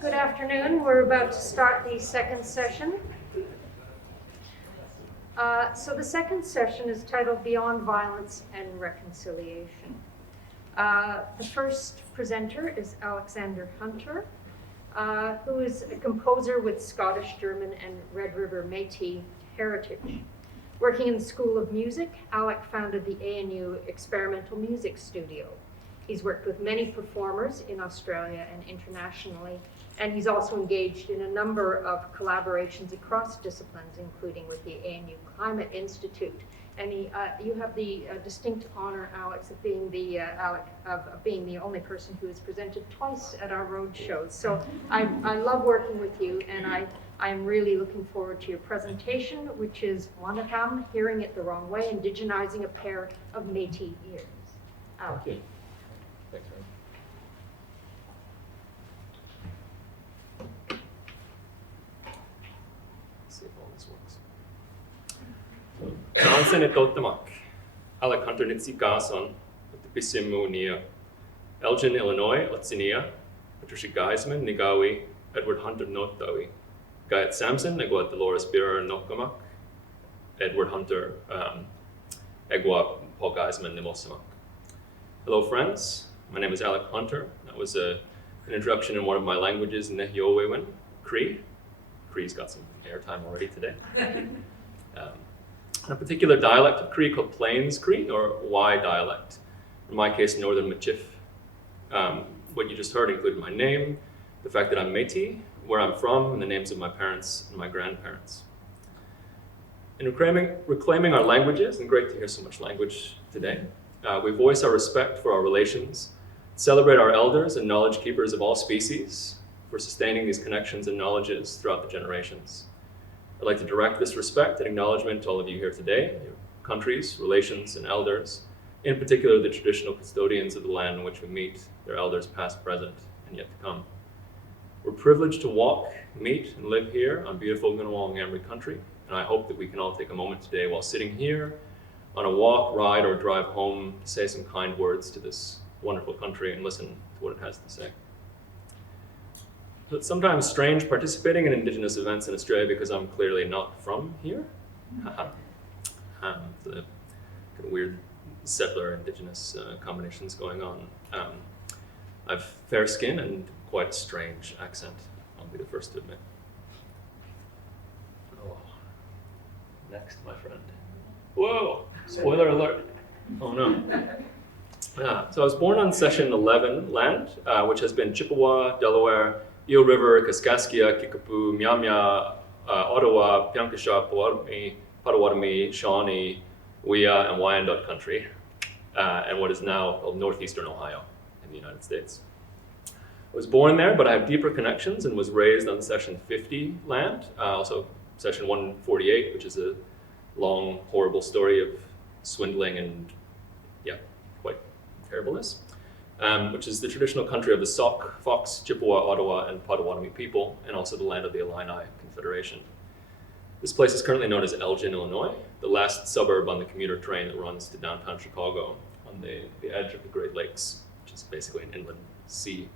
Good afternoon. We're about to start the second session. So the second session is titled Beyond Violence and Reconciliation. The first presenter is Alexander Hunter, who is a composer with Scottish, German, and Red River Métis heritage. Working in the School of Music, Alec founded the ANU Experimental Music Studio. He's worked with many performers in Australia and internationally, and he's also engaged in a number of collaborations across disciplines, including with the ANU Climate Institute. And you have the distinct honor, Alex, of being the only person who has presented twice at our Roadshow. So I love working with you, and I'm really looking forward to your presentation, which is wanihtam, hearing it the wrong way, indigenizing a pair of Métis ears. Alex. Thank you. Thanks, man. Let's see if all this works. Ăሕnihtα̈�, Alec Hunter Nitsi Gason, Pisimunia, Elgin, Illinois, Otzinia, Patricia Geisman, Nigawi, Edward Hunter Notawi, Guyat Samson, Egwa Dolores Birrer Nokamak, Edward Hunter, Egwa Paul Geisman Nimosamak. Hello, friends. My name is Alec Hunter. That was an introduction in one of my languages, Nehiowewen, Cree. Cree's got some airtime already today. A particular dialect of Cree called Plains Cree, or Y dialect. In my case, Northern Michif. What you just heard included my name, the fact that I'm Métis, where I'm from, and the names of my parents and my grandparents. In reclaiming our languages, and great to hear so much language today, we voice our respect for our relations, celebrate our elders and knowledge keepers of all species for sustaining these connections and knowledges throughout the generations. I'd like to direct this respect and acknowledgement to all of you here today, your countries, relations, and elders, in particular the traditional custodians of the land in which we meet, their elders past, present, and yet to come. We're privileged to walk, meet, and live here on beautiful Ngunnawal-Ngambri country, and I hope that we can all take a moment today while sitting here on a walk, ride, or drive home to say some kind words to this wonderful country and listen to what it has to say. So it's sometimes strange participating in Indigenous events in Australia because I'm clearly not from here. The kind of weird settler Indigenous combinations going on. I've fair skin and quite a strange accent, I'll be the first to admit. Oh, next, my friend. Whoa, spoiler alert. Oh no. So I was born on Session 11 land, which has been Chippewa, Delaware, Eel River, Kaskaskia, Kickapoo, Miamia, Ottawa, Piankashaw, Potawatomi, Shawnee, Wea, and Wyandot country, and what is now called northeastern Ohio in the United States. I was born there, but I have deeper connections and was raised on Session 50 land, also Session 148, which is a long, horrible story of swindling and, quite terribleness, which is the traditional country of the Sauk, Fox, Chippewa, Ottawa, and Potawatomi people, and also the land of the Illini Confederation. This place is currently known as Elgin, Illinois, the last suburb on the commuter train that runs to downtown Chicago on the edge of the Great Lakes, which is basically an inland sea.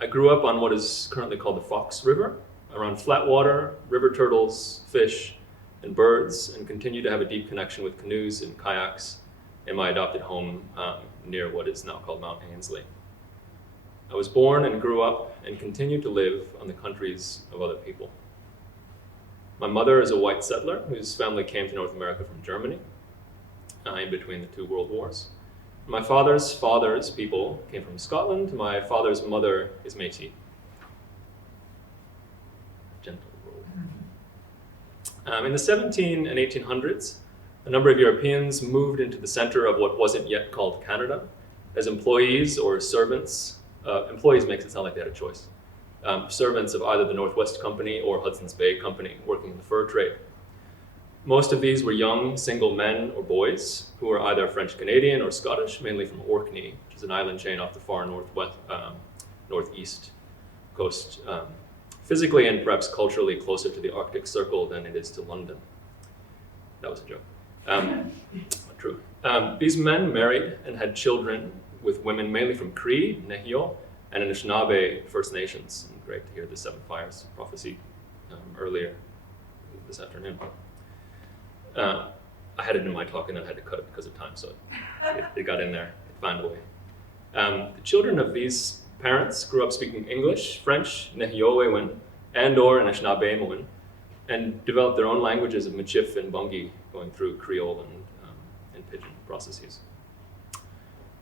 I grew up on what is currently called the Fox River, around flat water, river turtles, fish, and birds, and continue to have a deep connection with canoes and kayaks in my adopted home near what is now called Mount Ainslie. I was born and grew up and continue to live on the countries of other people. My mother is a white settler whose family came to North America from Germany in between the two world wars. My father's father's people came from Scotland. My father's mother is Métis. Gentle roll. In the 17 and 1800s, a number of Europeans moved into the center of what wasn't yet called Canada as employees or servants. Employees makes it sound like they had a choice. Servants of either the Northwest Company or Hudson's Bay Company working in the fur trade. Most of these were young, single men or boys who were either French-Canadian or Scottish, mainly from Orkney, which is an island chain off the far northeast coast, physically and perhaps culturally closer to the Arctic Circle than it is to London. That was a joke. Not true. These men married and had children with women mainly from Cree, Nehio, and Anishinaabe First Nations. And great to hear the Seven Fires prophecy earlier this afternoon. I had it in my talk and then I had to cut it because of time, so it got in there, it found a way. The children of these parents grew up speaking English, French, Nehiyowewen, and/or Anishinaabemowin, and developed their own languages of Michif and Bungi, going through Creole and Pidgin processes.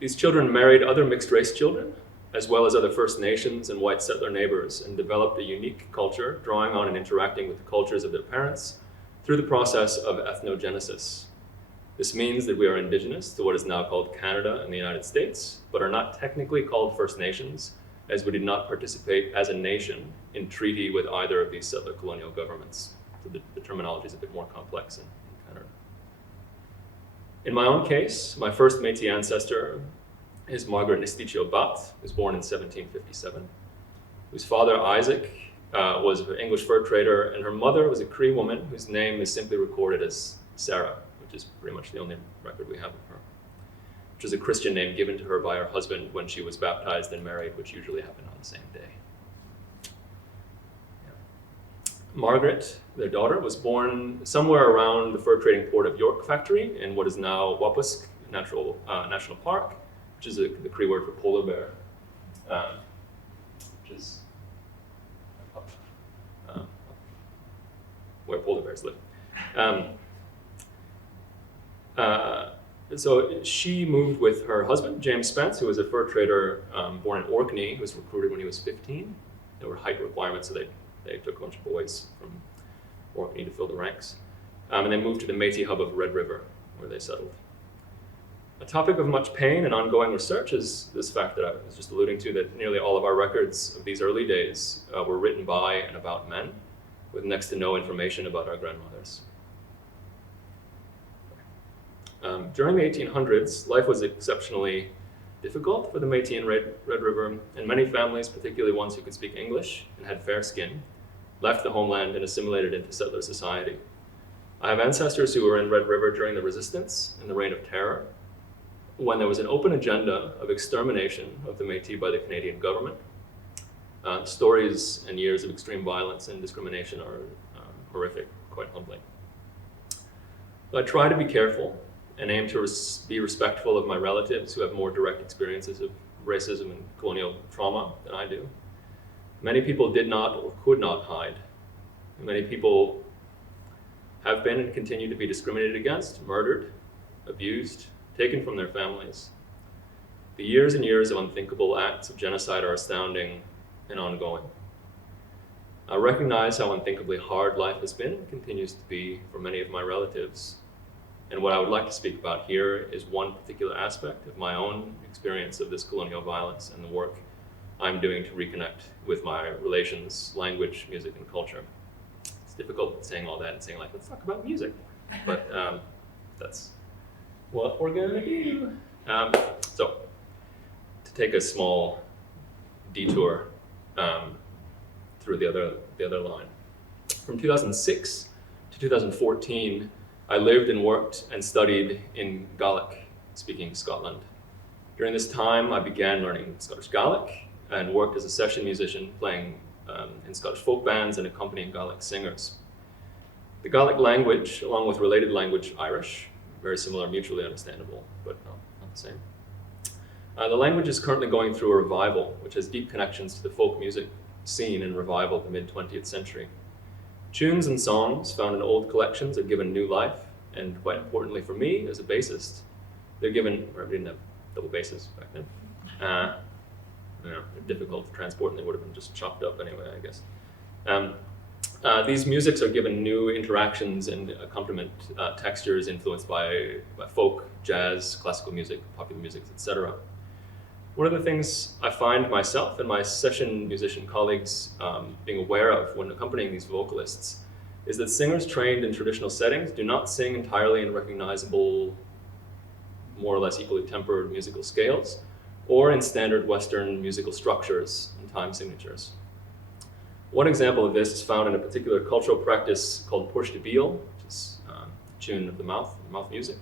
These children married other mixed-race children, as well as other First Nations and white settler neighbors, and developed a unique culture, drawing on and interacting with the cultures of their parents through the process of ethnogenesis. This means that we are indigenous to what is now called Canada and the United States, but are not technically called First Nations, as we did not participate as a nation in treaty with either of these settler colonial governments. So the terminology is a bit more complex in Canada. In my own case, my first Métis ancestor is Margaret Nistitio Bat, who was born in 1757, whose father, Isaac, was an English fur trader, and her mother was a Cree woman whose name is simply recorded as Sarah, which is pretty much the only record we have of her, which is a Christian name given to her by her husband when she was baptized and married, which usually happened on the same day. Yeah. Margaret, their daughter, was born somewhere around the fur trading port of York Factory in what is now Wapusk National Park, which is the Cree word for polar bear, which is where polar bears live. So she moved with her husband, James Spence, who was a fur trader born in Orkney, who was recruited when he was 15. There were height requirements, so they took a bunch of boys from Orkney to fill the ranks. And they moved to the Métis hub of Red River, where they settled. A topic of much pain and ongoing research is this fact that I was just alluding to, that nearly all of our records of these early days were written by and about men, with next to no information about our grandmothers. During the 1800s, life was exceptionally difficult for the Métis in Red River, and many families, particularly ones who could speak English and had fair skin, left the homeland and assimilated into settler society. I have ancestors who were in Red River during the Resistance and the Reign of Terror, when there was an open agenda of extermination of the Métis by the Canadian government. Stories and years of extreme violence and discrimination are horrific, quite humbling. But I try to be careful and aim to be respectful of my relatives who have more direct experiences of racism and colonial trauma than I do. Many people did not or could not hide. Many people have been and continue to be discriminated against, murdered, abused, taken from their families. The years and years of unthinkable acts of genocide are astounding and ongoing. I recognize how unthinkably hard life has been and continues to be for many of my relatives. And what I would like to speak about here is one particular aspect of my own experience of this colonial violence and the work I'm doing to reconnect with my relations, language, music, and culture. It's difficult saying all that and saying, like, let's talk about music. But that's what we're gonna do. So, to take a small detour through the other line. From 2006 to 2014, I lived and worked and studied in Gaelic-speaking Scotland. During this time, I began learning Scottish Gaelic and worked as a session musician, playing in Scottish folk bands and accompanying Gaelic singers. The Gaelic language, along with related language Irish, very similar, mutually understandable, but not the same. The language is currently going through a revival, which has deep connections to the folk music scene and revival of the mid-20th century. Tunes and songs found in old collections are given new life, and quite importantly for me as a bassist, they're given, or I didn't have double basses back then. They're difficult to transport, and they would have been just chopped up anyway, I guess. These musics are given new interactions and accompaniment textures influenced by folk, jazz, classical music, popular music, etc. One of the things I find myself and my session musician colleagues being aware of when accompanying these vocalists is that singers trained in traditional settings do not sing entirely in recognizable, more or less equally tempered musical scales, or in standard Western musical structures and time signatures. One example of this is found in a particular cultural practice called Push to Beal, which is tune of the mouth music.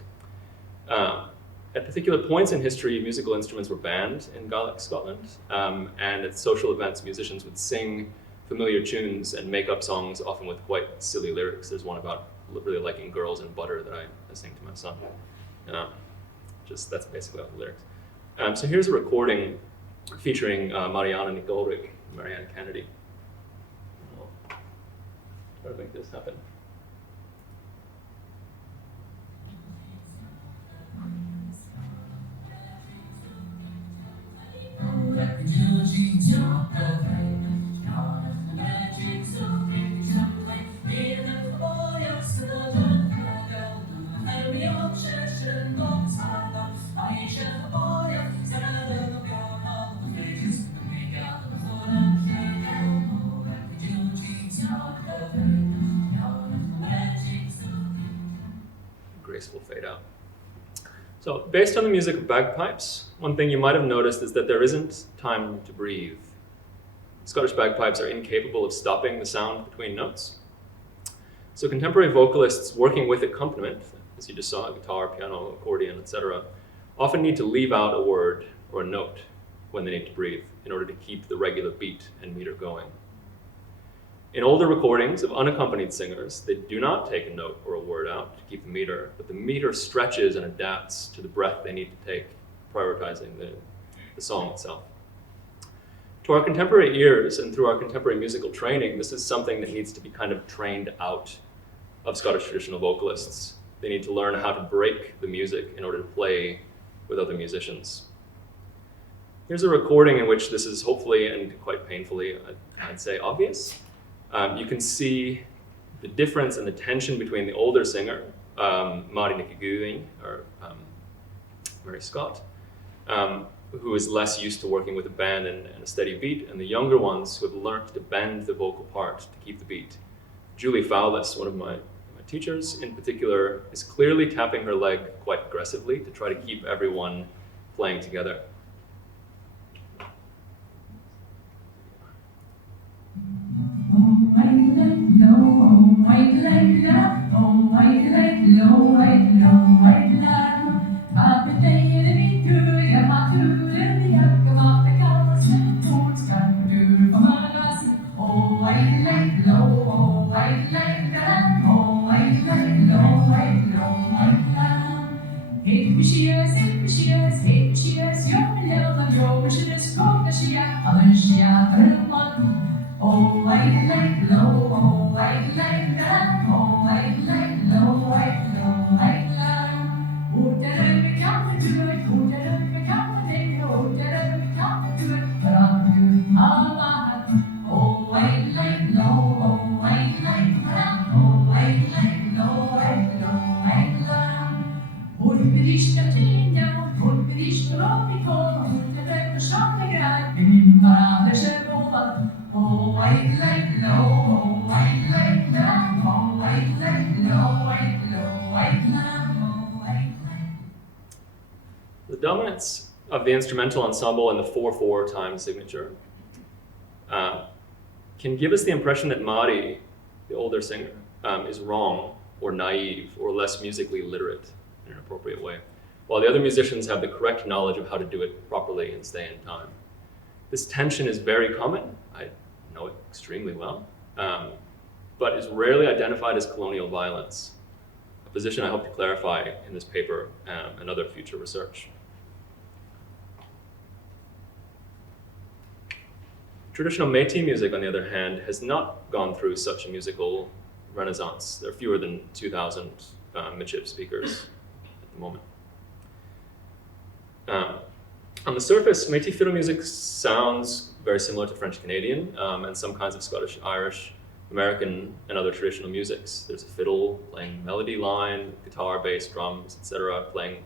At particular points in history, musical instruments were banned in Gaelic Scotland, and at social events, musicians would sing familiar tunes and make up songs, often with quite silly lyrics. There's one about really liking girls and butter that I sing to my son. That's basically all the lyrics. So here's a recording featuring Mariana Nicholrick and Marianne Kennedy. I'll try to make this happen. Graceful fade out. So, based on the music of bagpipes, one thing you might have noticed is that there isn't time to breathe. Scottish bagpipes are incapable of stopping the sound between notes. So contemporary vocalists working with accompaniment, as you just saw, guitar, piano, accordion, etc., often need to leave out a word or a note when they need to breathe in order to keep the regular beat and meter going. In older recordings of unaccompanied singers, they do not take a note or a word out to keep the meter, but the meter stretches and adapts to the breath they need to take, prioritizing the song itself. To our contemporary ears and through our contemporary musical training, this is something that needs to be kind of trained out of Scottish traditional vocalists. They need to learn how to break the music in order to play with other musicians. Here's a recording in which this is hopefully and quite painfully, I'd say, obvious. You can see the difference and the tension between the older singer, Mari Nikiguing, or Mary Scott, who is less used to working with a band and a steady beat, and the younger ones who have learned to bend the vocal part to keep the beat. Julie Fowlis, one of my teachers in particular, is clearly tapping her leg quite aggressively to try to keep everyone playing together. The dominance of the instrumental ensemble and the 4/4 time signature can give us the impression that Mari, the older singer, is wrong or naive or less musically literate in an appropriate way, while the other musicians have the correct knowledge of how to do it properly and stay in time. This tension is very common. I know it extremely well, but is rarely identified as colonial violence, a position I hope to clarify in this paper and other future research. Traditional Métis music, on the other hand, has not gone through such a musical renaissance. There are fewer than 2,000 Michif speakers at the moment. On the surface, Métis fiddle music sounds very similar to French Canadian and some kinds of Scottish, Irish, American, and other traditional musics. There's a fiddle playing melody line, guitar, bass, drums, etc., playing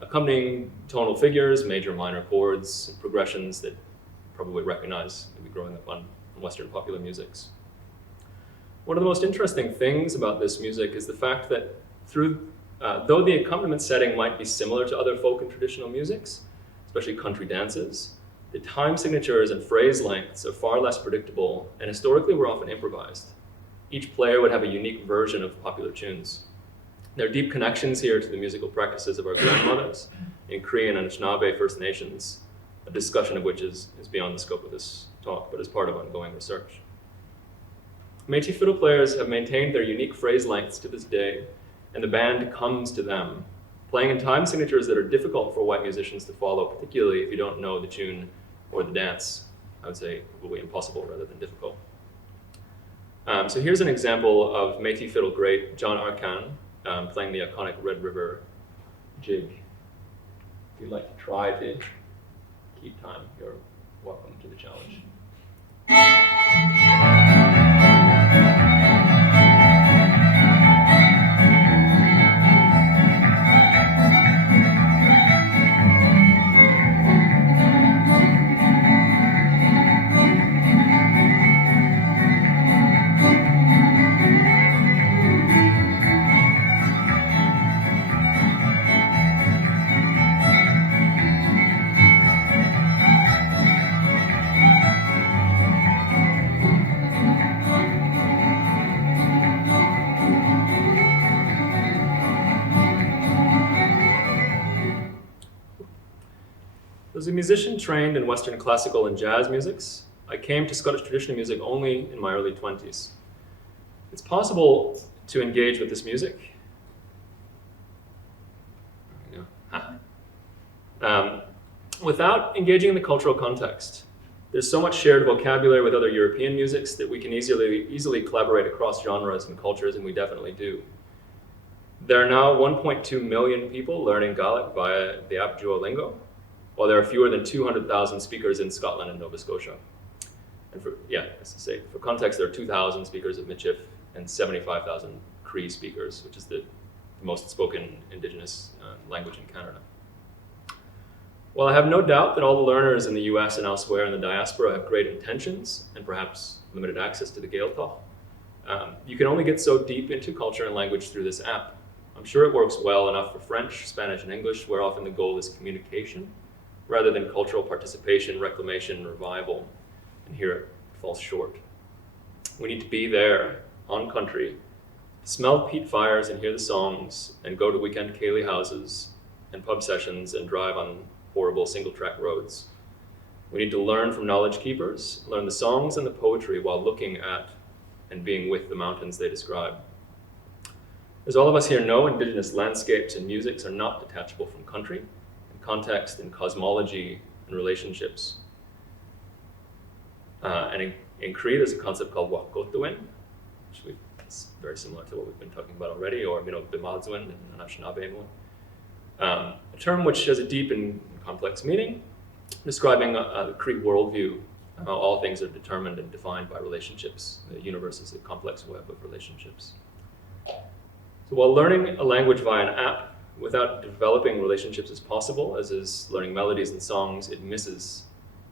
accompanying tonal figures, major, minor chords, and progressions that you probably recognize maybe growing up on Western popular musics. One of the most interesting things about this music is the fact that though the accompaniment setting might be similar to other folk and traditional musics, especially country dances, the time signatures and phrase lengths are far less predictable and historically were often improvised. Each player would have a unique version of popular tunes. There are deep connections here to the musical practices of our grandmothers in Cree and Anishinaabe First Nations, a discussion of which is beyond the scope of this talk, but is part of ongoing research. Métis fiddle players have maintained their unique phrase lengths to this day, and the band comes to them, playing in time signatures that are difficult for white musicians to follow, particularly if you don't know the tune or the dance. I would say probably impossible rather than difficult. So here's an example of Métis fiddle great John Arcan playing the iconic Red River jig. If you'd like to try to keep time, you're welcome to the challenge. As a musician trained in Western classical and jazz musics, I came to Scottish traditional music only in my early 20s. It's possible to engage with this music without engaging in the cultural context. There's so much shared vocabulary with other European musics that we can easily collaborate across genres and cultures, and we definitely do. There are now 1.2 million people learning Gaelic via the app Duolingo, while there are fewer than 200,000 speakers in Scotland and Nova Scotia. And for context, there are 2,000 speakers of Michif and 75,000 Cree speakers, which is the most spoken Indigenous language in Canada. While I have no doubt that all the learners in the US and elsewhere in the diaspora have great intentions and perhaps limited access to the Gaeltacht, you can only get so deep into culture and language through this app. I'm sure it works well enough for French, Spanish, and English, where often the goal is communication, rather than cultural participation, reclamation, and revival. And here it falls short. We need to be there, on country, smell peat fires and hear the songs, and go to weekend ceilidh houses and pub sessions and drive on horrible single-track roads. We need to learn from knowledge keepers, learn the songs and the poetry while looking at and being with the mountains they describe. As all of us here know, Indigenous landscapes and musics are not detachable from country, and context and cosmology and relationships. And in Cree, there's a concept called Wakotowin, which is very similar to what we've been talking about already, or Bimadzwin and Anishinaabe. A term which has a deep and complex meaning, describing the Cree worldview, how all things are determined and defined by relationships. The universe is a complex web of relationships. So while learning a language via an app without developing relationships is possible, as is learning melodies and songs, it misses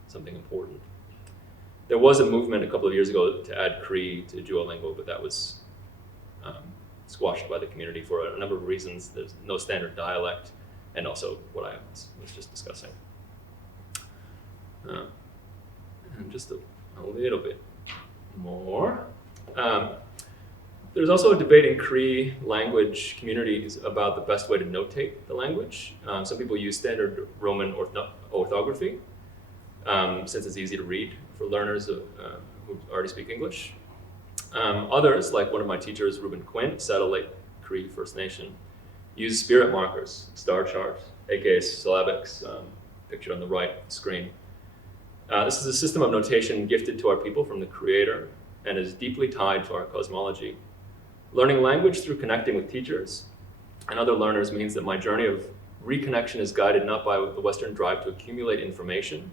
something important. There was a movement a couple of years ago to add Cree to Duolingo, but that was squashed by the community for a number of reasons. There's no standard dialect, and also what I was just discussing. And just a little bit more. There's also a debate in Cree language communities about the best way to notate the language. Some people use standard Roman orthography, since it's easy to read for learners who already speak English. Others, like one of my teachers, Ruben Quinn, Satellite Cree First Nation, use spirit markers, star charts, aka syllabics, pictured on the right screen. This is a system of notation gifted to our people from the Creator and is deeply tied to our cosmology. Learning language through connecting with teachers and other learners means that my journey of reconnection is guided not by the Western drive to accumulate information,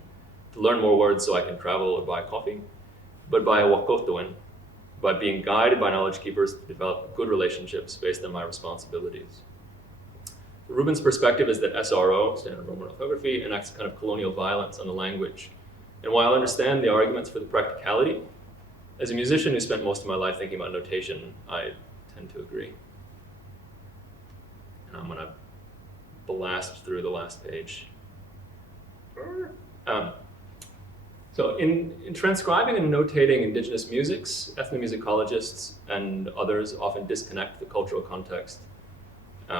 to learn more words so I can travel or buy coffee, but by a wakotowin, by being guided by knowledge keepers to develop good relationships based on my responsibilities. Ruben's perspective is that SRO, standard Roman orthography, enacts a kind of colonial violence on the language. And while I understand the arguments for the practicality, as a musician who spent most of my life thinking about notation, I tend to agree. And I'm gonna blast through the last page. So in transcribing and notating Indigenous musics, ethnomusicologists and others often disconnect the cultural context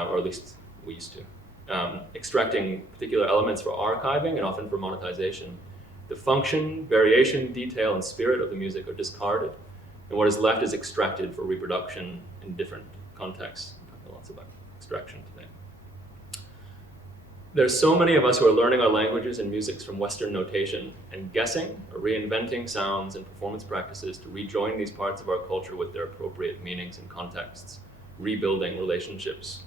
or at least we used to. Extracting particular elements for archiving and often for monetization. The function, variation, detail, and spirit of the music are discarded, and what is left is extracted for reproduction in different contexts. I'm talking lots about extraction today. There's so many of us who are learning our languages and musics from Western notation and guessing or reinventing sounds and performance practices to rejoin these parts of our culture with their appropriate meanings and contexts, rebuilding relationships.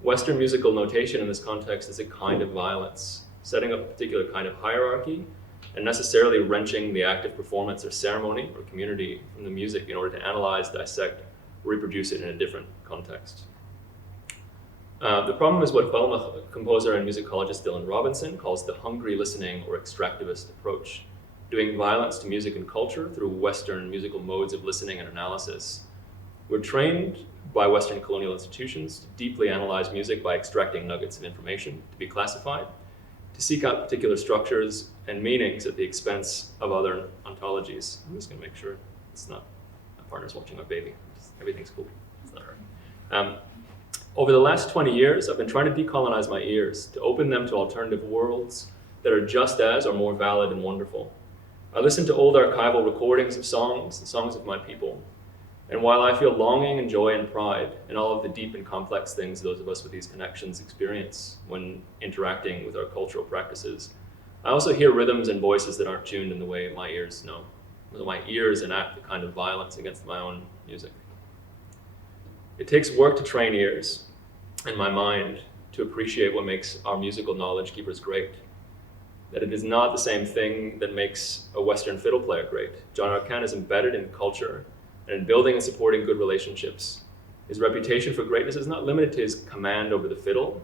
Western musical notation in this context is a kind of violence, setting up a particular kind of hierarchy and necessarily wrenching the act of performance or ceremony or community from the music in order to analyze, dissect, reproduce it in a different context. The problem is what ALMAH composer and musicologist Dylan Robinson calls the hungry listening or extractivist approach, doing violence to music and culture through Western musical modes of listening and analysis. We're trained by Western colonial institutions to deeply analyze music by extracting nuggets of information to be classified, to seek out particular structures and meanings at the expense of other ontologies. I'm just gonna make sure it's not, my partner's watching my baby. Everything's cool, it's not her. Over the last 20 years, I've been trying to decolonize my ears, to open them to alternative worlds that are just as or more valid and wonderful. I listen to old archival recordings of songs, the songs of my people. And while I feel longing and joy and pride in all of the deep and complex things those of us with these connections experience when interacting with our cultural practices, I also hear rhythms and voices that aren't tuned in the way my ears know. My ears enact a kind of violence against my own music. It takes work to train ears and my mind to appreciate what makes our musical knowledge keepers great. That it is not the same thing that makes a Western fiddle player great. John Arcand is embedded in culture and in building and supporting good relationships. His reputation for greatness is not limited to his command over the fiddle,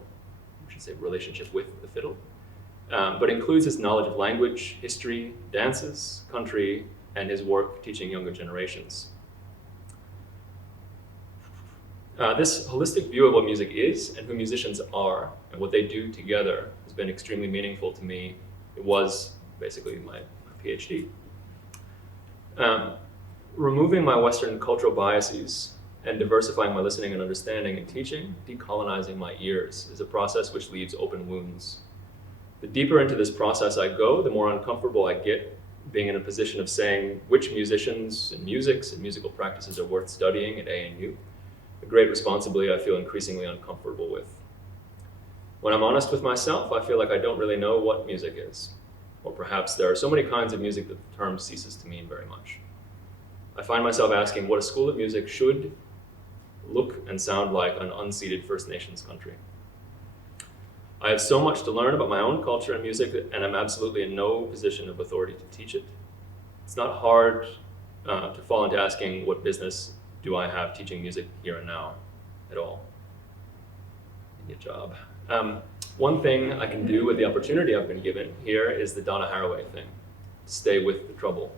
I should say relationship with the fiddle, but includes his knowledge of language, history, dances, country, and his work teaching younger generations. This holistic view of what music is and who musicians are and what they do together has been extremely meaningful to me. It was basically my PhD. Removing my Western cultural biases and diversifying my listening and understanding and teaching, decolonizing my ears, is a process which leaves open wounds. The deeper into this process I go, the more uncomfortable I get being in a position of saying which musicians and musics and musical practices are worth studying at ANU, a great responsibility I feel increasingly uncomfortable with. When I'm honest with myself, I feel like I don't really know what music is. Or perhaps there are so many kinds of music that the term ceases to mean very much. I find myself asking what a school of music should look and sound like on unceded First Nations country. I have so much to learn about my own culture and music, and I'm absolutely in no position of authority to teach it. It's not hard to fall into asking what business do I have teaching music here and now at all. Give me a job. One thing I can do with the opportunity I've been given here is the Donna Haraway thing, to stay with the trouble,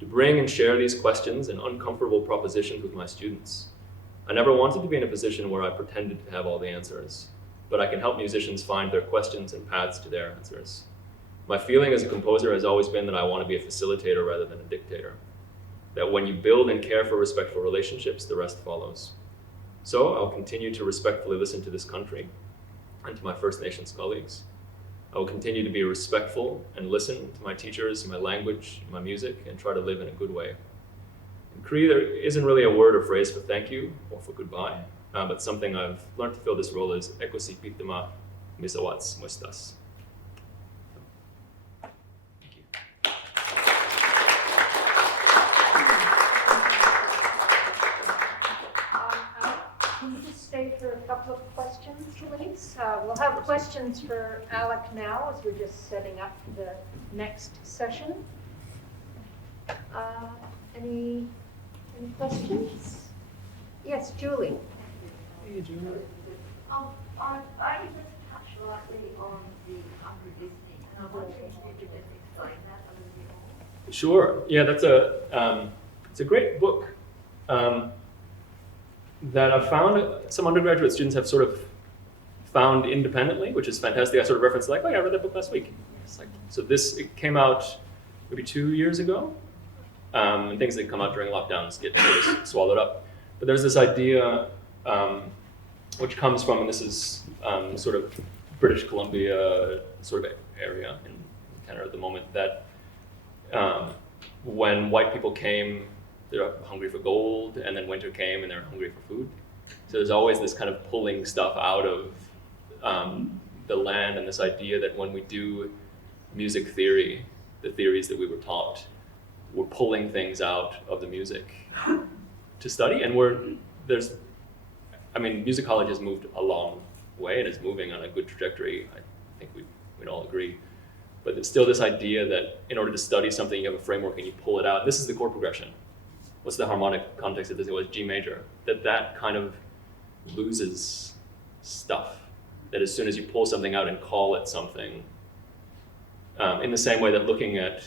to bring and share these questions and uncomfortable propositions with my students. I never wanted to be in a position where I pretended to have all the answers, but I can help musicians find their questions and paths to their answers. My feeling as a composer has always been that I want to be a facilitator rather than a dictator, that when you build and care for respectful relationships, the rest follows. So I'll continue to respectfully listen to this country and to my First Nations colleagues. I will continue to be respectful and listen to my teachers, my language, my music, and try to live in a good way. In Cree, there isn't really a word or phrase for thank you or for goodbye, but something I've learned to fill this role is ęహ్nihtαµ misawats muistas. Thank you. Can you just stay for a couple of questions, please? We'll have questions for Alec now as we're just setting up the next session. Any questions? Yes, Julie. Hey, Julie. I just touched lightly on the hungry listening, and I wonder if you could just explain that a little bit more. Sure. Yeah, it's a great book that I've found some undergraduate students have sort of found independently, which is fantastic. I sort of referenced like, oh yeah, I read that book last week. It's like, so it came out maybe 2 years ago, and things that come out during lockdowns get sort of swallowed up. But there's this idea which comes from, and this is sort of British Columbia sort of area in Canada at the moment, that when white people came, they're hungry for gold, and then winter came and they're hungry for food. So there's always this kind of pulling stuff out of the land, and this idea that when we do music theory, the theories that we were taught, we're pulling things out of the music to study. And musicology has moved a long way and is moving on a good trajectory. I think we'd all agree. But there's still this idea that in order to study something, you have a framework and you pull it out. This is the chord progression. What's the harmonic context of this? It was G major. That kind of loses stuff. That as soon as you pull something out and call it something, in the same way that looking at,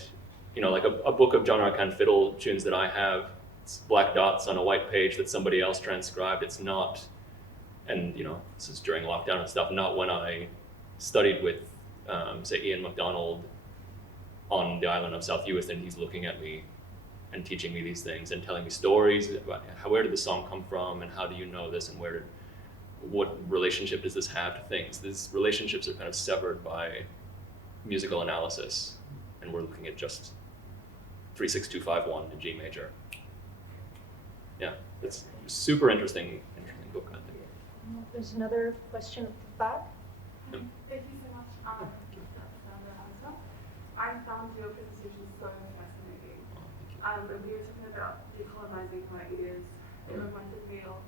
like a book of John Arcand fiddle tunes that I have, it's black dots on a white page that somebody else transcribed. It's not, and this is during lockdown and stuff, not when I studied with, say, Ian MacDonald on the island of South Uist, and he's looking at me and teaching me these things and telling me stories about where did the song come from and how do you know this and what relationship does this have to things. These relationships are kind of severed by musical analysis, and we're looking at just 3-6-2-5-1 in G major. Yeah, it's a super interesting book, I think. There's another question at the back. Thank you so much, Dr. Hunter. I found your presentation so fascinating. When we were talking about decolonizing my ears, it reminded me of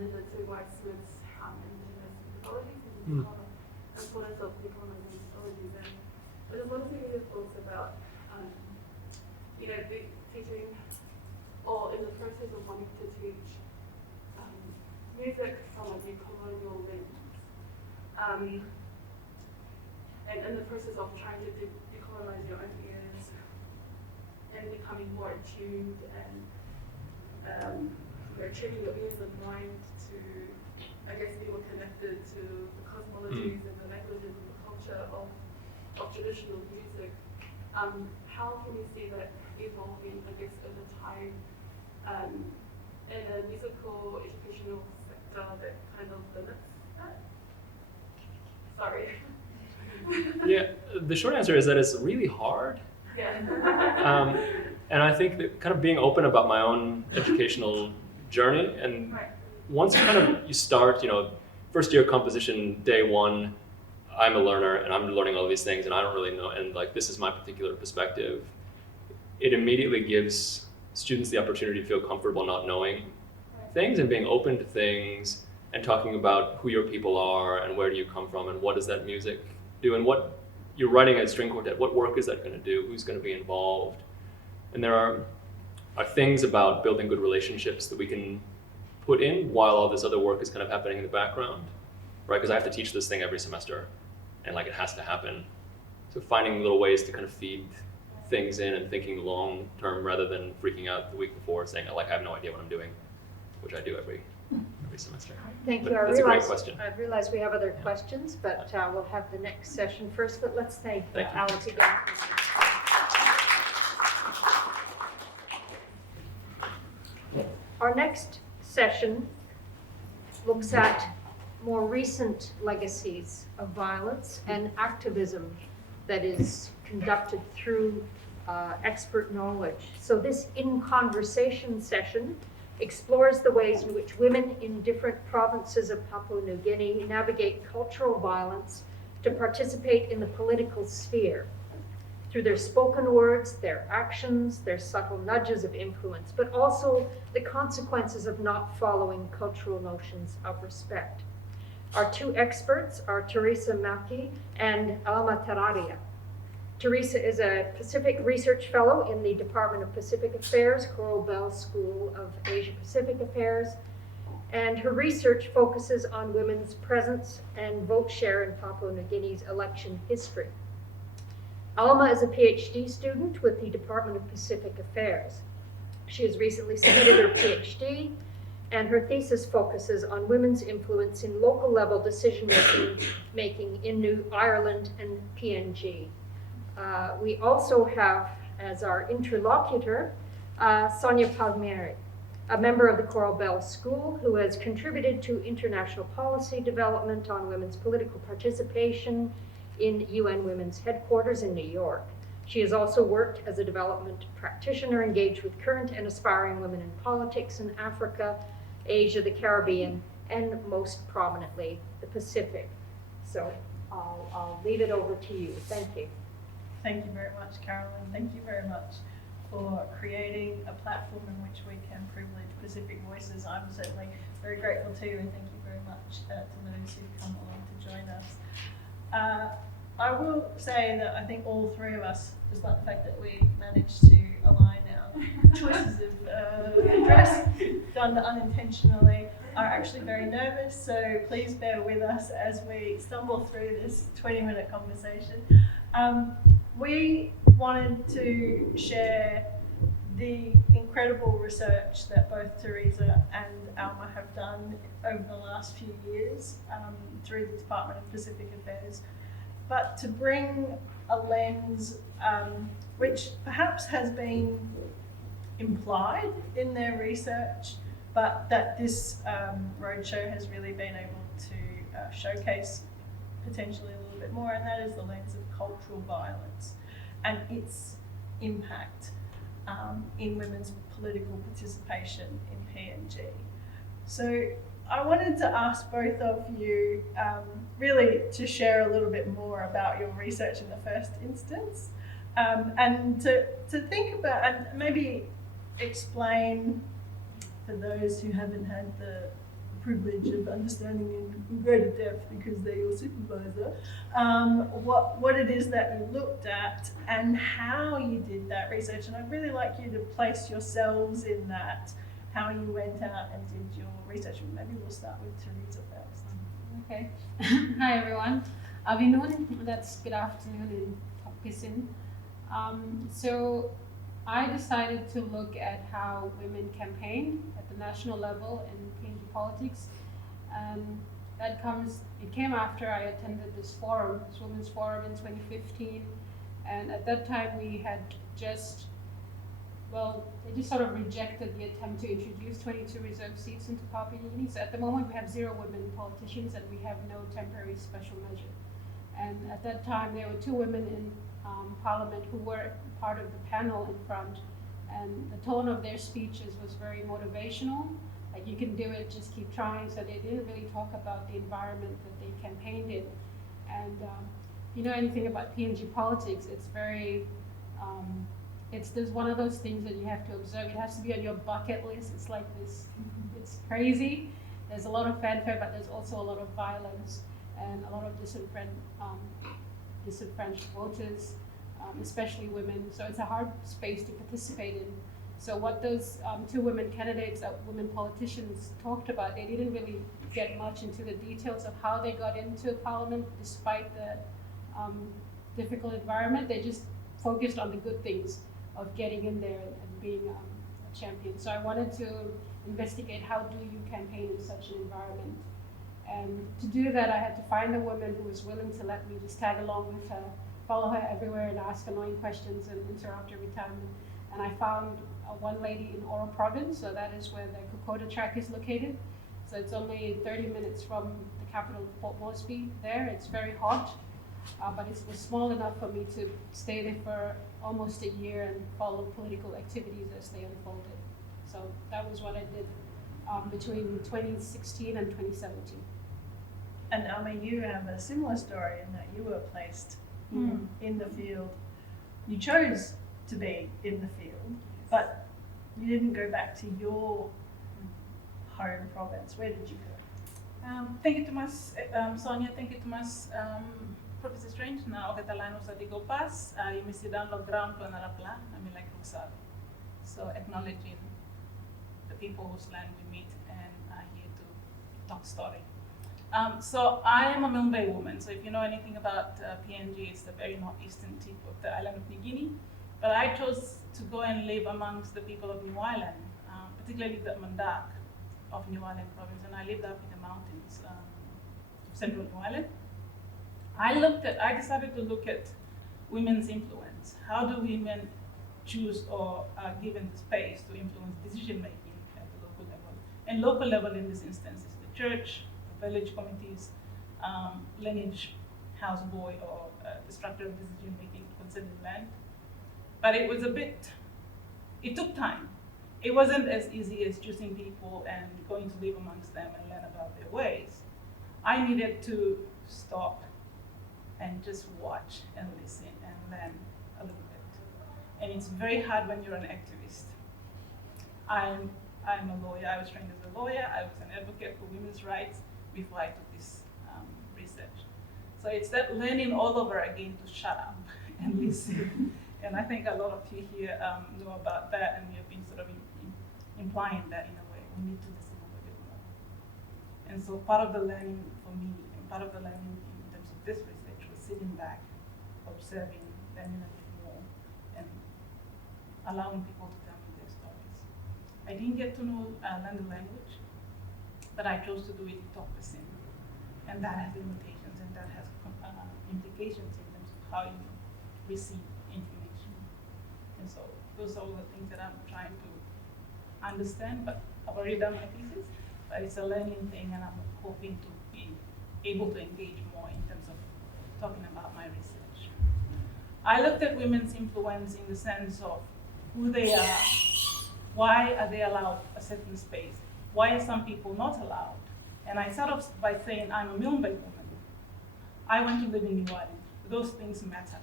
Linda Whitesmith's Indigenous mythologies and the importance of decolonizing mythologies. And I just wanted to hear your thoughts about, the teaching, or in the process of wanting to teach music from a decolonial lens. And in the process of trying to decolonize your own ears and becoming more attuned and training your ears and mind to, I guess, be more connected to the cosmologies and the languages and the culture of traditional music. How can you see that evolving, I guess, over time in a musical educational sector that kind of limits that? Sorry. Yeah, the short answer is that it's really hard. Yeah. And I think that kind of being open about my own educational journey, and Right. once you start, first year composition, day one, I'm a learner and I'm learning all these things and I don't really know, and this is my particular perspective. It immediately gives students the opportunity to feel comfortable not knowing things and being open to things and talking about who your people are and where do you come from and what does that music do, and what you're writing a string quartet, what work is that going to do, who's going to be involved. And there are things about building good relationships that we can put in while all this other work is kind of happening in the background, right? Because I have to teach this thing every semester and it has to happen. So finding little ways to kind of feed things in and thinking long term rather than freaking out the week before saying I have no idea what I'm doing, which I do every semester. Thank you. But that's a great question. I realize we have other questions, but we'll have the next session first. But let's thank you. Alex again. Our next session looks at more recent legacies of violence and activism that is conducted through expert knowledge. So this In Conversation session explores the ways in which women in different provinces of Papua New Guinea navigate cultural violence to participate in the political sphere through their spoken words, their actions, their subtle nudges of influence, but also the consequences of not following cultural notions of respect. Our two experts are THERESA MEKI and ALMAH TARARIA. THERESA is a Pacific Research Fellow in the Department of Pacific Affairs, Coral Bell School of Asia Pacific Affairs, and her research focuses on women's presence and vote share in Papua New Guinea's election history. ALMAH is a PhD student with the Department of Pacific Affairs. She has recently submitted her PhD, and her thesis focuses on women's influence in local level decision making in New Ireland and PNG. We also have as our interlocutor Sonia Palmieri. a member of the Coral Bell School who has contributed to international policy development on women's political participation in UN Women's Headquarters in New York. She has also worked as a development practitioner engaged with current and aspiring women in politics in Africa, Asia, the Caribbean, and most prominently, the Pacific. So I'll leave it over to you. Thank you. Thank you very much, Carolyn. Thank you very much for creating a platform in which we can privilege Pacific voices. I'm certainly very grateful to you, and thank you very much to those who've come along to join us. I will say that I think all three of us, despite the fact that we managed to align our choices of dress, done unintentionally, are actually very nervous, so please bear with us as we stumble through this 20-minute conversation. We wanted to share the incredible research that both THERESA and ALMAH have done over the last few years through the Department of Pacific Affairs, but to bring a lens which perhaps has been implied in their research, but that this roadshow has really been able to showcase potentially a little bit more, and that is the lens of cultural violence and its impact in women's political participation in PNG. So I wanted to ask both of you really to share a little bit more about your research in the first instance, and to think about and maybe explain, for those who haven't had the privilege of understanding in greater depth because they're your supervisor, what it is that you looked at and how you did that research. And I'd really like you to place yourselves in that, how you went out and did your research. Maybe we'll start with THERESA first. Okay. Hi everyone. Avinun, that's good afternoon in Pakisin. So I decided to look at how women campaign at the national level in PNG politics. It came after I attended this forum, this Women's Forum in 2015. And at that time we had they just sort of rejected the attempt to introduce 22 reserve seats into Papua New Guinea. So at the moment we have 0 women politicians and we have no temporary special measure. And at that time there were 2 women in Parliament who were part of the panel in front, and the tone of their speeches was very motivational, like you can do it, just keep trying. So they didn't really talk about the environment that they campaigned in. And if you know anything about PNG politics, it's very there's one of those things that you have to observe. It has to be on your bucket list. It's like this, it's crazy. There's a lot of fanfare, but there's also a lot of violence and a lot of disenfranchised voters, especially women. So it's a hard space to participate in. So what those 2 women candidates, women politicians talked about, they didn't really get much into the details of how they got into parliament despite the difficult environment. They just focused on the good things of getting in there and being a champion. So I wanted to investigate how do you campaign in such an environment. And to do that, I had to find a woman who was willing to let me just tag along with her, follow her everywhere and ask annoying questions and interrupt every time. And I found one lady in Oro province, so that is where the Kokoda track is located. So it's only 30 minutes from the capital, Port Moresby there. It's very hot, but it was small enough for me to stay there for almost a year and follow political activities as they unfolded. So that was what I did between 2016 and 2017. And Alma, you have a similar story in that you were placed in the field. You chose to be in the field, but you didn't go back to your home province. Where did you go? Thank you to mas, Sonia, thank you to mas, Professor Strange, na o Catalano sa Digo Pas, you may sit down on ground to another plan, I mean like Ruxar. So acknowledging the people whose land we meet and are here to talk story. So I am a Mumbai woman, so if you know anything about PNG, it's the very northeastern tip of the island of New Guinea. But I chose to go and live amongst the people of New Island, particularly the Mandak of New Island province, and I lived up in the mountains of central New Island. I decided to look at women's influence. How do women choose or are given the space to influence decision making at the And local level in this instance is the church, the village committees, lineage houseboy, or the structure of decision making concerning land. But it was it took time. It wasn't as easy as choosing people and going to live amongst them and learn about their ways. I needed to stop and just watch and listen and learn a little bit. And it's very hard when you're an activist. I'm a lawyer. I was trained as a lawyer. I was an advocate for women's rights before I took this research. So it's that learning all over again to shut up and listen. And I think a lot of you here know about that, and you've been sort of implying that in a way. We need to listen a little bit more. And so part of the learning for me, and part of the learning in terms of this research, was sitting back, observing, learning a bit more, and allowing people to tell me their stories. I didn't get to learn the language, but I chose to do it in talk-listening. And that has limitations, and that has implications in terms of how you receive information. And so those are all the things that I'm trying to understand, but I've already done my thesis, but it's a learning thing, and I'm hoping to be able to engage more in terms of talking about my research. I looked at women's influence in the sense of who they are, why are they allowed a certain space, why are some people not allowed? And I started off by saying I'm a Milne Bay woman. I went to live in New Orleans. Those things matter.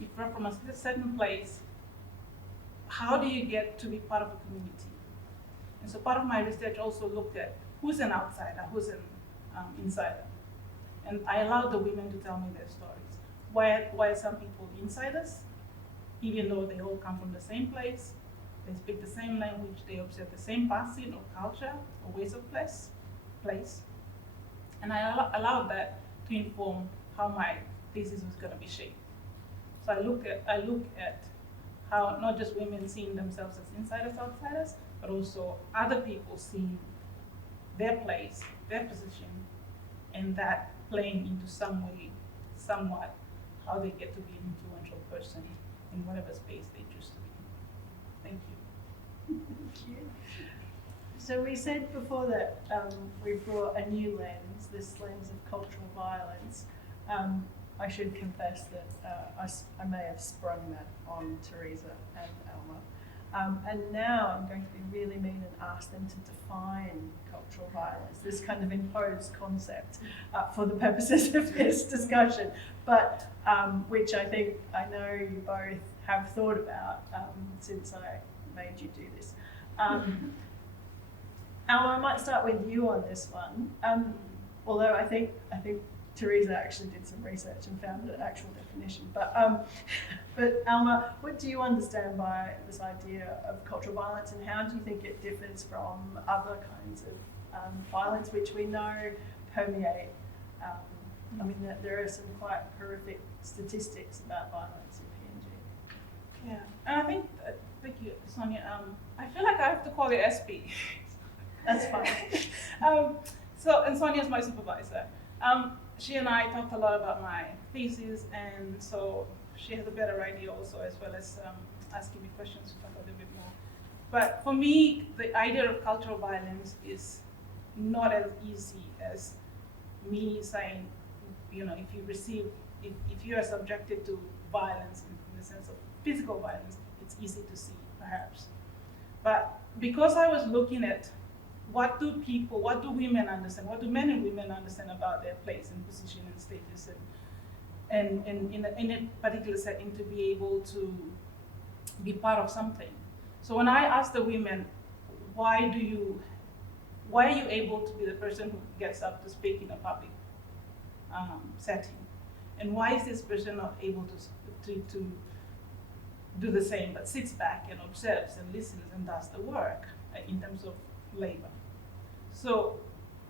If you're from a certain place, how do you get to be part of a community? And so part of my research also looked at who's an outsider, who's an insider. And I allowed the women to tell me their stories. Why are some people insiders, even though they all come from the same place, they speak the same language, they observe the same passing or culture or ways of place. And I allowed that to inform how my thesis was going to be shaped. So I look at how not just women seeing themselves as insiders, outsiders, but also other people seeing their place, their position, and that playing into some way, somewhat, how they get to be an influential person in whatever space they choose to be. Thank you. Thank you. So we said before that we brought a new lens, this lens of cultural violence. I should confess that I may have sprung that on THERESA and ALMAH. And now I'm going to be really mean and ask them to define cultural violence, this kind of imposed concept for the purposes of this discussion, but which I know you both have thought about since I made you do this. Alma, I might start with you on this one. Although I think THERESA actually did some research and found an actual definition. But Alma, what do you understand by this idea of cultural violence, and how do you think it differs from other kinds of violence which we know permeate? I mean, there are some quite horrific statistics about violence in PNG. Yeah, and I think, thank you, Sonia. I feel like I have to call it SP. That's fine. And Sonia's my supervisor. She and I talked a lot about my thesis, and so she has a better idea also, as well as asking me questions to talk a little bit more. But for me, the idea of cultural violence is not as easy as me saying, if you are subjected to violence in the sense of physical violence, it's easy to see, perhaps. But because I was looking at what do women understand, what do men and women understand about their place and position and status, and in a particular setting to be able to be part of something. So when I asked the women, why are you able to be the person who gets up to speak in a public setting? And why is this person not able to do the same, but sits back and observes and listens and does the work in terms of labor? So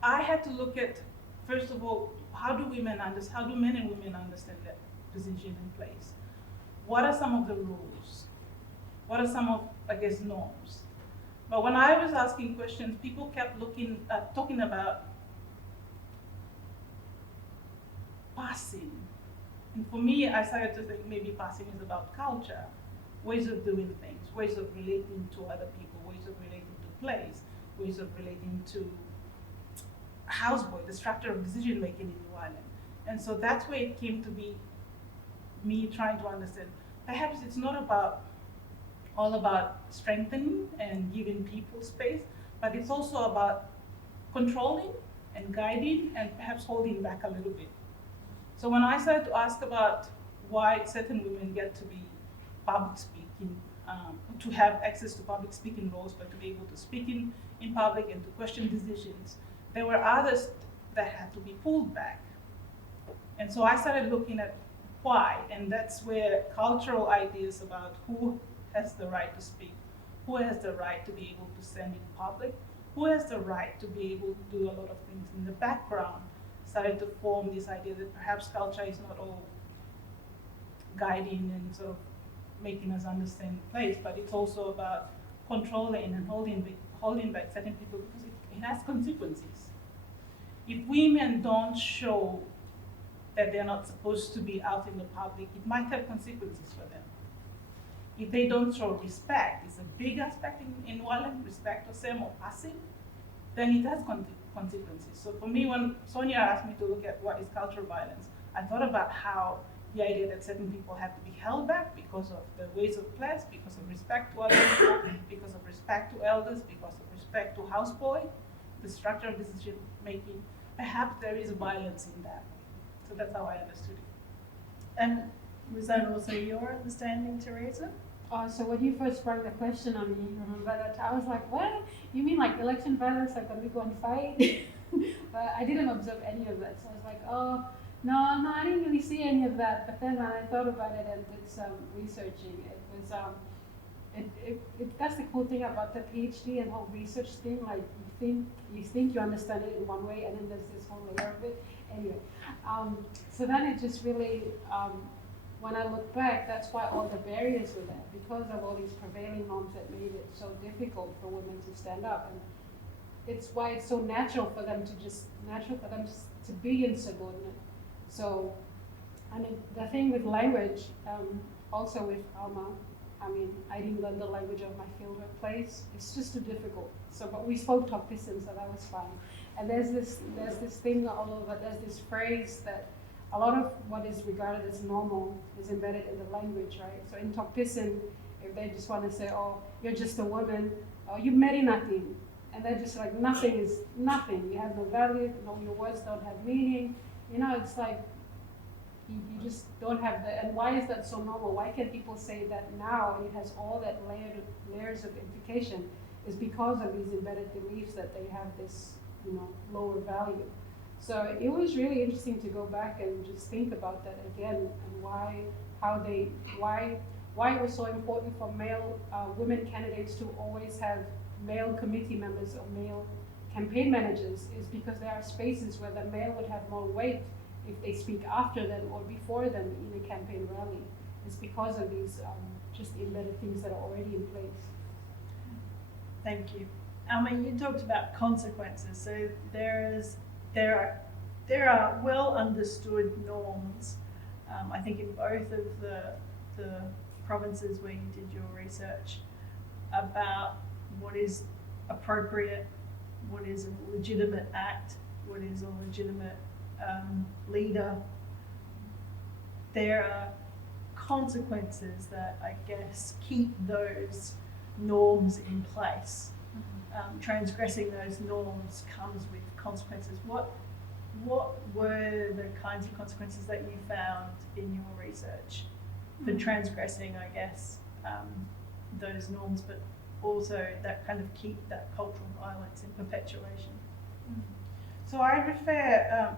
I had to look at, first of all, how do men and women understand their position and place? What are some of the rules? What are some of, norms? But when I was asking questions, people kept talking about passing. And for me, I started to think maybe passing is about culture, ways of doing things, ways of relating to other people, ways of relating to place. ways of relating to houseboy, the structure of decision making in New Ireland. And so that's where it came to be me trying to understand. Perhaps it's not all about strengthening and giving people space, but it's also about controlling and guiding and perhaps holding back a little bit. So when I started to ask about why certain women get to be public speaking, to have access to public speaking roles, but to be able to speak in public and to question decisions, there were others that had to be pulled back. And so I started looking at why, and that's where cultural ideas about who has the right to speak, who has the right to be able to stand in public, who has the right to be able to do a lot of things in the background, started to form this idea that perhaps culture is not all guiding and sort of making us understand the place, but it's also about controlling and holding back certain people because it has consequences. If women don't show that they're not supposed to be out in the public, it might have consequences for them. If they don't show respect, it's a big aspect in Wallen, respect or same or passing, then it has consequences. So for me, when Sonia asked me to look at what is cultural violence, I thought about how the idea that certain people have to be held back because of the ways of class, because of respect to other people, because of respect to elders, because of respect to houseboy, the structure of decision making, perhaps there is violence in that. So that's how I understood it. And was that also your understanding, Theresa? So when you first brought the question on me, remember that I was like, what? You mean like election violence, like when we go and fight? But I didn't observe any of that. So I was like, oh, no, I didn't really see any of that. But then when I thought about it and did some researching, it was, that's the cool thing about the PhD and whole research thing. Like you think you understand it in one way, and then there's this whole layer of it. Anyway, so then it just really, when I look back, that's why all the barriers were there, because of all these prevailing norms that made it so difficult for women to stand up. And it's why it's so natural for them to be insubordinate. So, I mean, the thing with language, also with ALMAH, I mean, I didn't learn the language of my field workplace. It's just too difficult. So, but we spoke Tokpisin, so that was fine. And there's this thing all over, there's this phrase that a lot of what is regarded as normal is embedded in the language, right? So in Tokpisin, if they just want to say, oh, you're just a woman, or you meri nothing, and they're just like, nothing is nothing. You have no value, your words don't have meaning. You know, it's like, you just don't have the, and why is that so normal? Why can people say that now, and it has all that layers of implication, is because of these embedded beliefs that they have this, lower value. So it was really interesting to go back and just think about that again, and why it was so important for male women candidates to always have male committee members or male campaign managers, is because there are spaces where the male would have more weight if they speak after them or before them in a campaign rally. It's because of these just embedded things that are already in place. Thank you. You talked about consequences. So there are well understood norms. I think in both of the provinces where you did your research about what is appropriate, what is a legitimate act, what is a legitimate leader. There are consequences that I guess keep those norms in place. Transgressing those norms comes with consequences. What were the kinds of consequences that you found in your research for transgressing, I guess, those norms, but also that kind of keep that cultural violence in perpetuation? So I refer,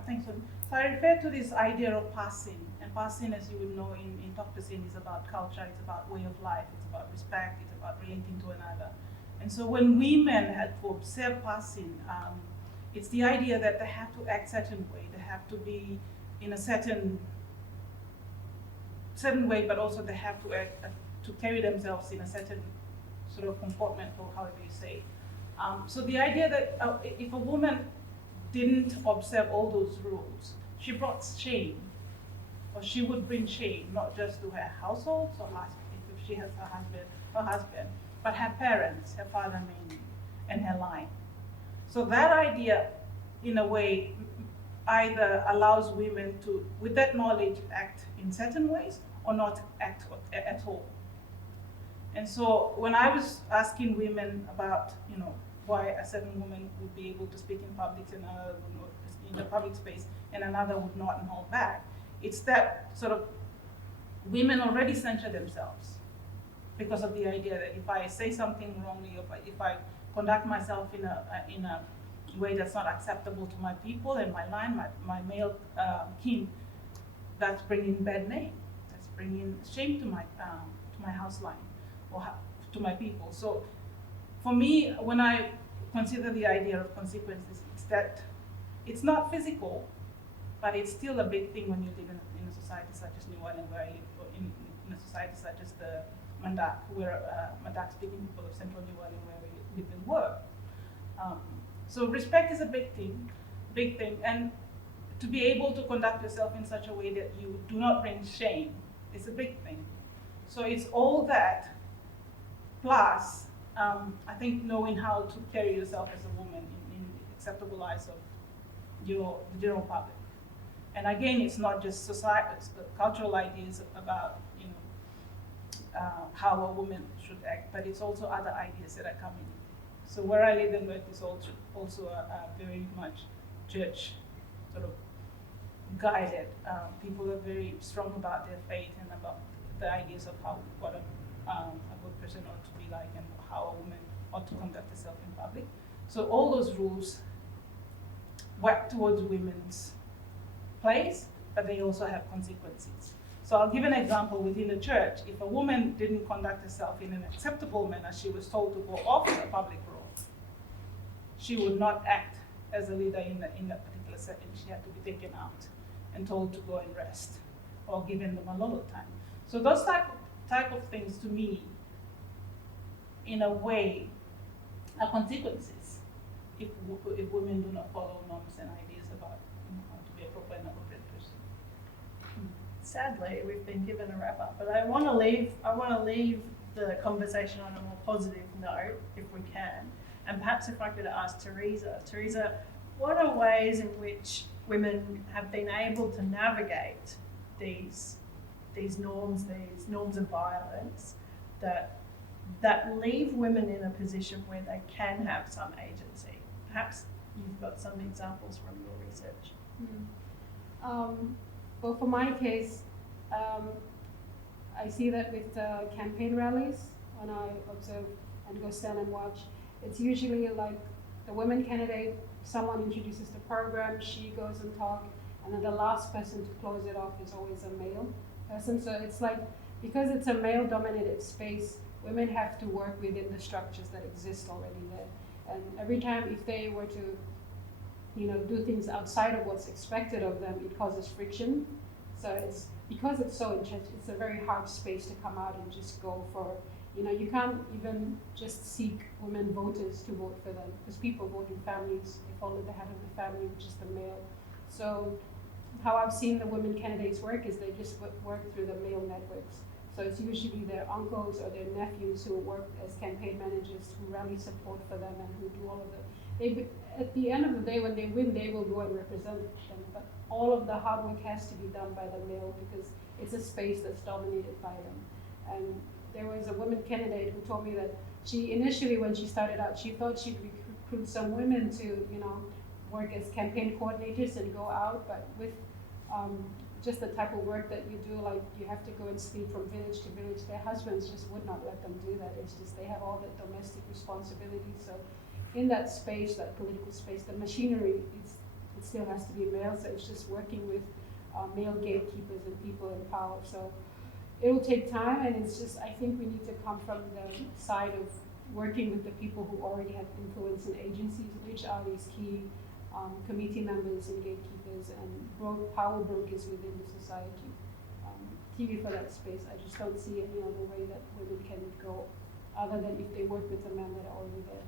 So I refer to this idea of passing, and passing, as you would know, in Tokpisin is about culture, it's about way of life, it's about respect, it's about relating to another. And so when women had to observe passing, it's the idea that they have to act certain way, they have to be in a certain way, but also they have to act, to carry themselves in a certain sort of comportment, or however you say. So the idea that if a woman didn't observe all those rules, she brought shame, or she would bring shame, not just to her household, so husband, if she has her husband, but her parents, her father mainly, and her line. So that idea, in a way, either allows women to, with that knowledge, act in certain ways or not act at all. And so when I was asking women about, why a certain woman would be able to speak in public and another would not, in the public space, and another would not and hold back, it's that sort of women already censure themselves because of the idea that if I say something wrongly, or if I conduct myself in a way that's not acceptable to my people and my line, my male kin, that's bringing bad name, that's bringing shame to my house line or to my people. So for me, when I consider the idea of consequences, it's that it's not physical, but it's still a big thing when you live in a society such as New Orleans, where I live, or in a society such as the Mandak, where Mandak-speaking people of Central New Orleans, where we live and work. So respect is a big thing, and to be able to conduct yourself in such a way that you do not bring shame is a big thing. So it's all that, plus I think knowing how to carry yourself as a woman in acceptable eyes of the general public. And again, it's not just society, but cultural ideas about how a woman should act, but it's also other ideas that are coming. So where I live and work is also a very much church sort of guided. People are very strong about their faith and about the ideas of what a good person ought to be like and how a woman ought to conduct herself in public. So all those rules work towards women's place, but they also have consequences. So I'll give an example within the church. If a woman didn't conduct herself in an acceptable manner, she was told to go off the public role. She would not act as a leader in that particular setting. She had to be taken out and told to go and rest or given them a lot of time. So those type of things, to me, in a way, are consequences if women do not follow norms and ideas about how to be a proper and appropriate person. Sadly, we've been given a wrap up, but I want to leave the conversation on a more positive note, if we can. And perhaps if I could ask Theresa, what are ways in which women have been able to navigate these norms of violence that leave women in a position where they can have some agency? Perhaps you've got some examples from your research. Well, for my case, I see that with campaign rallies, when I observe and go stand and watch, it's usually like the women candidate, someone introduces the program, she goes and talks, and then the last person to close it off is always a male person. So it's like, because it's a male-dominated space, women have to work within the structures that exist already there. And every time if they were to do things outside of what's expected of them, it causes friction. So it's because it's so entrenched, it's a very hard space to come out and just go for, you can't even just seek women voters to vote for them, because people vote in families. They follow the head of the family, which is the male. So how I've seen the women candidates work is they just work through the male networks. So it's usually their uncles or their nephews who work as campaign managers, who rally support for them and who do all of the. At the end of the day, when they win, they will go and represent them. But all of the hard work has to be done by the male, because it's a space that's dominated by them. And there was a woman candidate who told me that she initially, when she started out, she thought she'd recruit some women to, work as campaign coordinators and go out, but with just the type of work that you do, like you have to go and sleep from village to village, their husbands just would not let them do that. It's just, they have all the domestic responsibilities. So in that space, that political space, the machinery, it still has to be male, so it's just working with male gatekeepers and people in power. So it will take time, and it's just, I think we need to come from the side of working with the people who already have influence and agencies, which are these key committee members and gatekeepers and power brokers within the society. TV for that space, I just don't see any other way that women can go other than if they work with the men that are already there.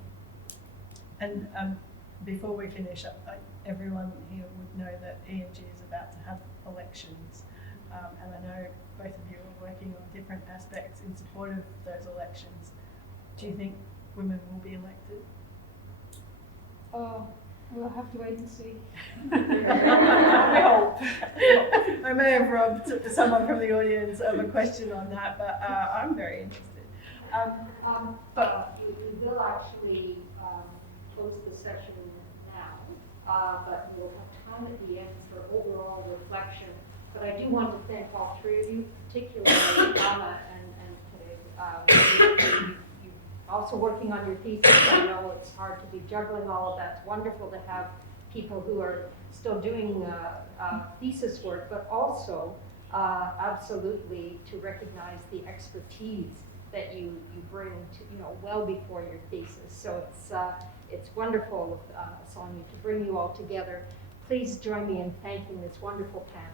And before we finish up, everyone here would know that ENG is about to have elections, and I know both of you are working on different aspects in support of those elections. Do you think women will be elected? We'll have to wait and see. We hope. I may have robbed someone from the audience of a question on that, but I'm very interested. We will actually close the session now, but we'll have time at the end for overall reflection. But I do want to thank all three of you, particularly ALMAH and You're also working on your thesis. I know it's hard to be juggling all of that. It's wonderful to have people who are still doing thesis work, but also absolutely to recognize the expertise that you bring to, well before your thesis. So it's wonderful, Sonia, to bring you all together. Please join me in thanking this wonderful panel.